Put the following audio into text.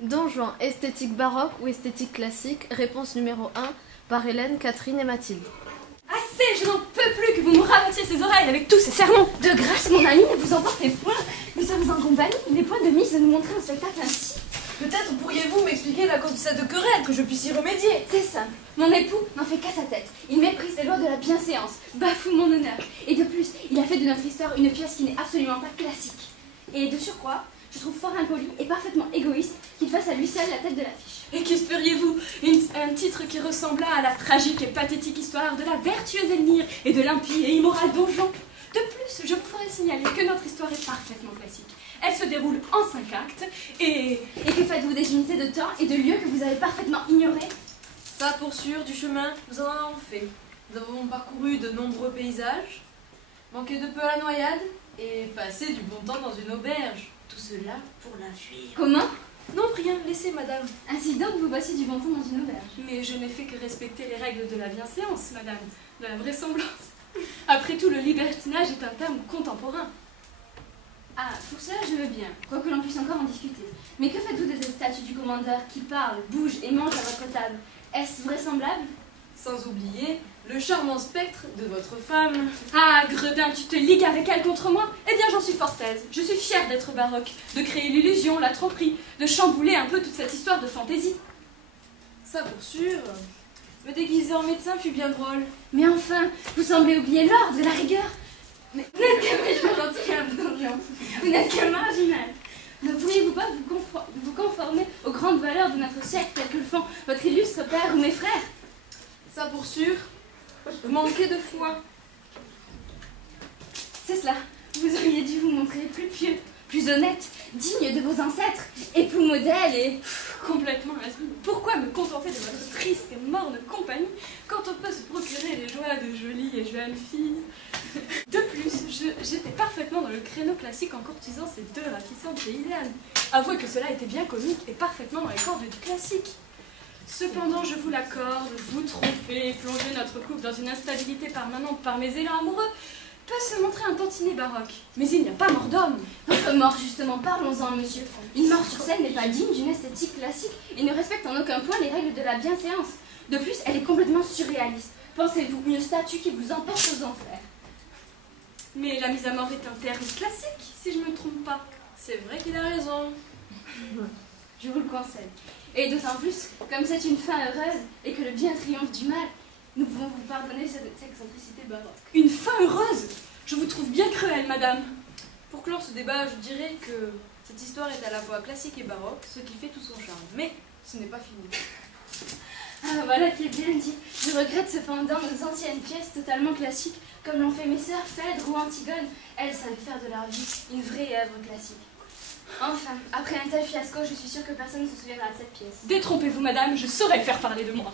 Don Juan, esthétique baroque ou esthétique classique? Réponse numéro 1 par Hélène, Catherine et Mathilde. Assez, je n'en peux plus que vous me rabattiez ces oreilles avec tous ces sermons. De grâce, mon ami, ne vous emportez point. Nous sommes en compagnie, il n'est point de mise de nous montrer un spectacle ainsi. Peut-être pourriez-vous m'expliquer la cause de cette querelle, que je puisse y remédier. C'est ça. Mon époux n'en fait qu'à sa tête. Il méprise les lois de la bienséance, bafoue mon honneur. Et de plus, il a fait de notre histoire une pièce qui n'est absolument pas classique. Et de surcroît, je trouve fort impoli et parfaitement égoïste qu'il fasse à lui seul la tête de l'affiche. Et qu'espériez-vous? Un titre qui ressembla à la tragique et pathétique histoire de la vertueuse Elmire et de l'impie et immoral Don Juan. De plus, je vous ferai signaler que notre histoire est parfaitement classique. Elle se déroule en 5 actes et... Et que faites-vous des unités de temps et de lieux que vous avez parfaitement ignorés? Ça, pour sûr, du chemin, nous en avons fait. Nous avons parcouru de nombreux paysages, manqué de peu à la noyade et passé du bon temps dans une auberge. Tout cela pour la fuir. Comment? Non, rien, laissez, madame. Ainsi donc, vous voici du bon temps dans une auberge. Mais je n'ai fait que respecter les règles de la bienséance, madame, de la vraisemblance. Après tout, le libertinage est un terme contemporain. Ah, pour cela je veux bien, quoique l'on puisse encore en discuter. Mais que faites-vous de cette statue du commandeur qui parle, bouge et mange à votre table? Est-ce vraisemblable? Sans oublier le charmant spectre de votre femme. Ah, Gredin, tu te ligues avec elle contre moi? Eh bien, j'en suis fort aise. Je suis fière d'être baroque, de créer l'illusion, la tromperie, de chambouler un peu toute cette histoire de fantaisie. Ça, pour sûr. Me déguiser en médecin fut bien drôle. Mais enfin, vous semblez oublier l'ordre, la rigueur. Mais vous n'êtes qu'un méchant gentilhomme, Don Juan. Vous n'êtes qu'un marginal. Ne pourriez-vous pas vous conformer aux grandes valeurs de notre siècle, telles que le font votre illustre père ou mes frères? Ça, pour sûr. Vous manquez de foi. C'est cela. Vous auriez dû vous montrer plus pieux, plus honnête, digne de vos ancêtres, époux modèle et... Complètement has-been. Pourquoi me contenter de votre triste et morne compagnie quand on peut se procurer les joies de jolies et jeunes filles? De plus, j'étais parfaitement dans le créneau classique en courtisant ces deux ravissantes paysannes. Avouez que cela était bien comique et parfaitement dans les cordes du classique. Cependant, je vous l'accorde, vous tromper et plonger notre couple dans une instabilité permanente par mes élans amoureux peut se montrer un tantinet baroque. Mais il n'y a pas mort d'homme. Votre mort, justement, parlons-en, monsieur. Une mort sur scène n'est pas digne d'une esthétique classique et ne respecte en aucun point les règles de la bienséance. De plus, elle est complètement surréaliste. Pensez-vous, une statue qui vous emporte aux enfers? Mais la mise à mort est un terme classique, si je ne me trompe pas. C'est vrai qu'il a raison. Je vous le conseille. Et d'autant plus, comme c'est une fin heureuse et que le bien triomphe du mal, nous pouvons vous pardonner cette excentricité baroque. Une fin heureuse? Je vous trouve bien cruelle, madame. Pour clore ce débat, je dirais que cette histoire est à la fois classique et baroque, ce qui fait tout son charme. Mais ce n'est pas fini. Ah, voilà qui est bien dit. Je regrette cependant nos anciennes pièces totalement classiques, comme l'ont fait mes sœurs Phèdre ou Antigone. Elles savaient faire de leur vie une vraie œuvre classique. Enfin, après un tel fiasco, je suis sûre que personne ne se souviendra de cette pièce. Détrompez-vous, madame, je saurais faire parler de moi.